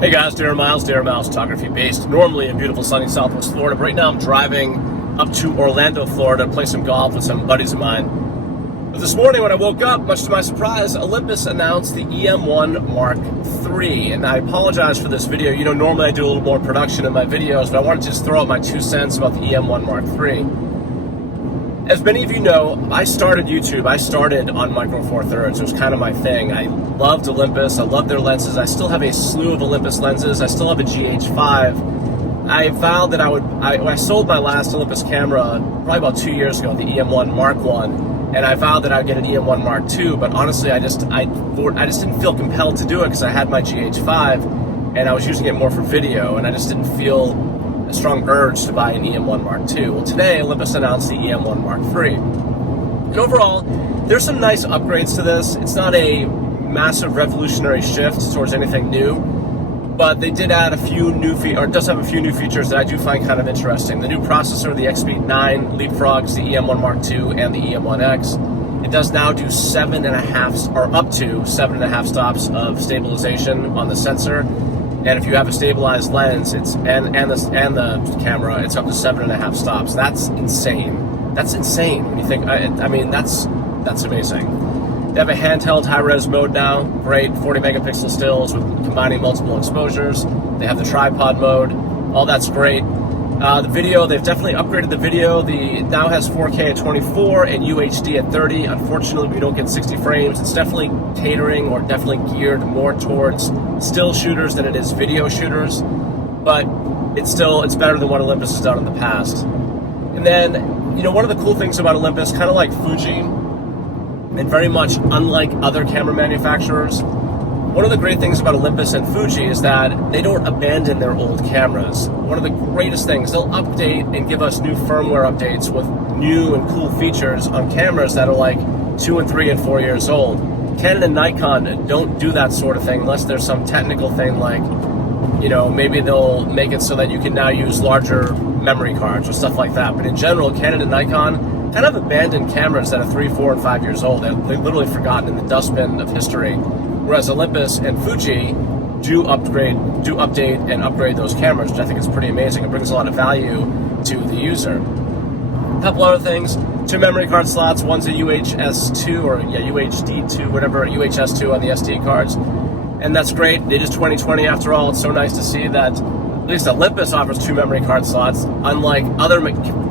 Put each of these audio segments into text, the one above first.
Hey guys, Darren Miles Photography, based normally in beautiful sunny Southwest Florida. But right now I'm driving up to Orlando, Florida to play some golf with some buddies of mine. But this morning when I woke up, much to my surprise, Olympus announced the EM-1 Mark III. And I apologize for this video. You know, normally I do a little more production in my videos, but I wanted to just throw out my 2 cents about the EM-1 Mark III. As many of you know, I started YouTube. I started on Micro Four Thirds. It was kind of my thing. I loved Olympus. I loved their lenses. I still have a slew of Olympus lenses. I still have a GH5. I vowed that I sold my last Olympus camera probably about 2 years ago, the EM-1 Mark I, and I vowed that I would get an EM-1 Mark II, but honestly, I just didn't feel compelled to do it because I had my GH5 and I was using it more for video, and I just didn't feel a strong urge to buy an EM-1 Mark II. Well, today Olympus announced the EM-1 Mark III. And overall, there's some nice upgrades to this. It's not a massive revolutionary shift towards anything new, but they did add a few new does have a few new features that I do find kind of interesting. The new processor, the XP9, leapfrogs the EM-1 Mark II and the EM-1X. It does now do up to 7.5 stops of stabilization on the sensor. And if you have a stabilized lens, and the camera, it's up to 7.5 stops. That's insane. That's insane when you think. I mean, that's amazing. They have a handheld high-res mode now. Great, 40 megapixel stills with combining multiple exposures. They have the tripod mode. All that's great. The video, they've definitely upgraded the video. It now has 4K at 24 and UHD at 30. Unfortunately, we don't get 60 frames. It's definitely catering or definitely geared more towards still shooters than it is video shooters. But it's better than what Olympus has done in the past. And then, you know, one of the cool things about Olympus, kind of like Fuji, and very much unlike other camera manufacturers, one of the great things about Olympus and Fuji is that they don't abandon their old cameras. One of the greatest things, they'll update and give us new firmware updates with new and cool features on cameras that are like 2 and 3 and 4 years old. Canon and Nikon don't do that sort of thing unless there's some technical thing like, you know, maybe they'll make it so that you can now use larger memory cards or stuff like that. But in general, Canon and Nikon kind of abandoned cameras that are 3, 4, and 5 years old. They're literally forgotten in the dustbin of history. Whereas Olympus and Fuji do update and upgrade those cameras, which I think is pretty amazing. It brings a lot of value to the user. A couple other things: 2 memory card slots. One's a UHS2 or UHD2, whatever, UHS2 on the SD cards, and that's great. It is 2020 after all. It's so nice to see that at least Olympus offers 2 memory card slots, unlike other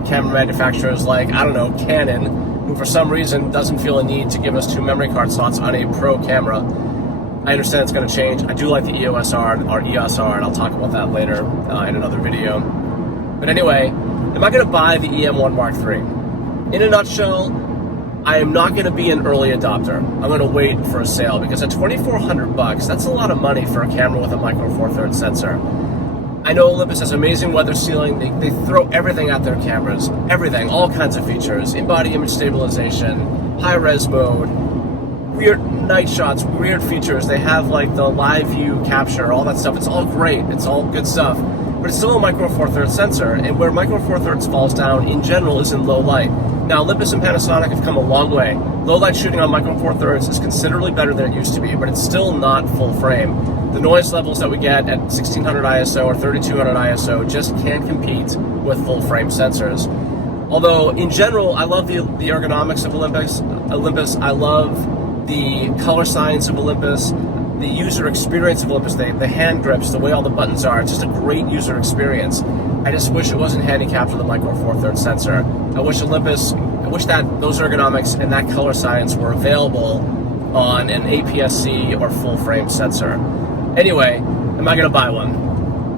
camera manufacturers like, I don't know, Canon, who for some reason doesn't feel a need to give us 2 memory card slots on a pro camera. I understand it's going to change. I do like the EOS R or EOS R, and I'll talk about that later in another video. But anyway, am I going to buy the EM-1 Mark III? In a nutshell, I am not going to be an early adopter. I'm going to wait for a sale because at $2,400, that's a lot of money for a camera with a Micro Four Thirds sensor. I know Olympus has amazing weather sealing. They throw everything at their cameras, everything, all kinds of features, in-body image stabilization, high-res mode, weird night shots, weird features. They have like the live view capture, all that stuff. It's all great. It's all good stuff. But it's still a Micro Four Thirds sensor, and where Micro Four Thirds falls down in general is in low light. Now, Olympus and Panasonic have come a long way. Low light shooting on Micro Four Thirds is considerably better than it used to be, but it's still not full frame. The noise levels that we get at 1600 ISO or 3200 ISO just can't compete with full frame sensors. Although, in general, I love the ergonomics of Olympus. I love the color science of Olympus, the user experience of Olympus, the hand grips, the way all the buttons are. It's just a great user experience. I just wish it wasn't handicapped with a Micro Four Thirds sensor. I wish that those ergonomics and that color science were available on an APS-C or full frame sensor. Anyway, am I going to buy one?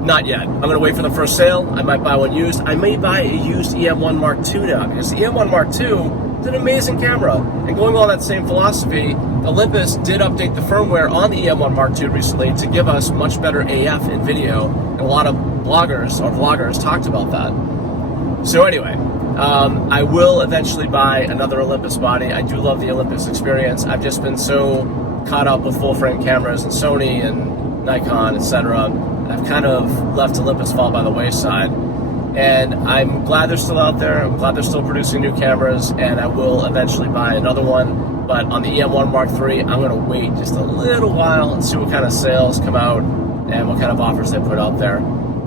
Not yet. I'm going to wait for the first sale. I might buy one used. I may buy a used EM-1 Mark II now, because the EM-1 Mark II is an amazing camera. And going on that same philosophy, Olympus did update the firmware on the EM-1 Mark II recently to give us much better AF in video, and a lot of vloggers talked about that. So anyway, I will eventually buy another Olympus body. I do love the Olympus experience. I've just been so caught up with full frame cameras and Sony and Nikon, etc. I've kind of left Olympus fall by the wayside. And I'm glad they're still out there. I'm glad they're still producing new cameras, and I will eventually buy another one. But on the EM-1 Mark III, I'm going to wait just a little while and see what kind of sales come out and what kind of offers they put out there.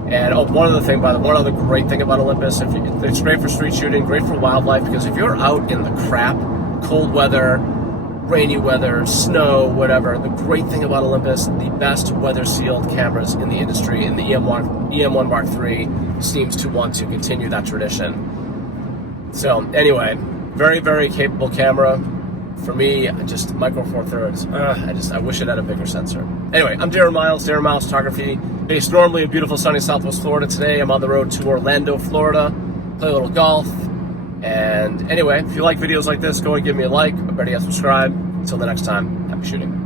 And one other great thing about Olympus, it's great for street shooting, great for wildlife, because if you're out in the crap, cold weather, rainy weather, snow, whatever, the great thing about Olympus, the best weather sealed cameras in the industry, and the EM-1 Mark III seems to want to continue that tradition. So anyway, very, very capable camera. For me, just micro four thirds. I wish it had a bigger sensor. Anyway, I'm Darren Miles, Darren Miles Photography, based normally in beautiful sunny Southwest Florida. Today, I'm on the road to Orlando, Florida, play a little golf. And anyway, if you like videos like this, go and give me a like, or better yet, subscribe. Until the next time, happy shooting.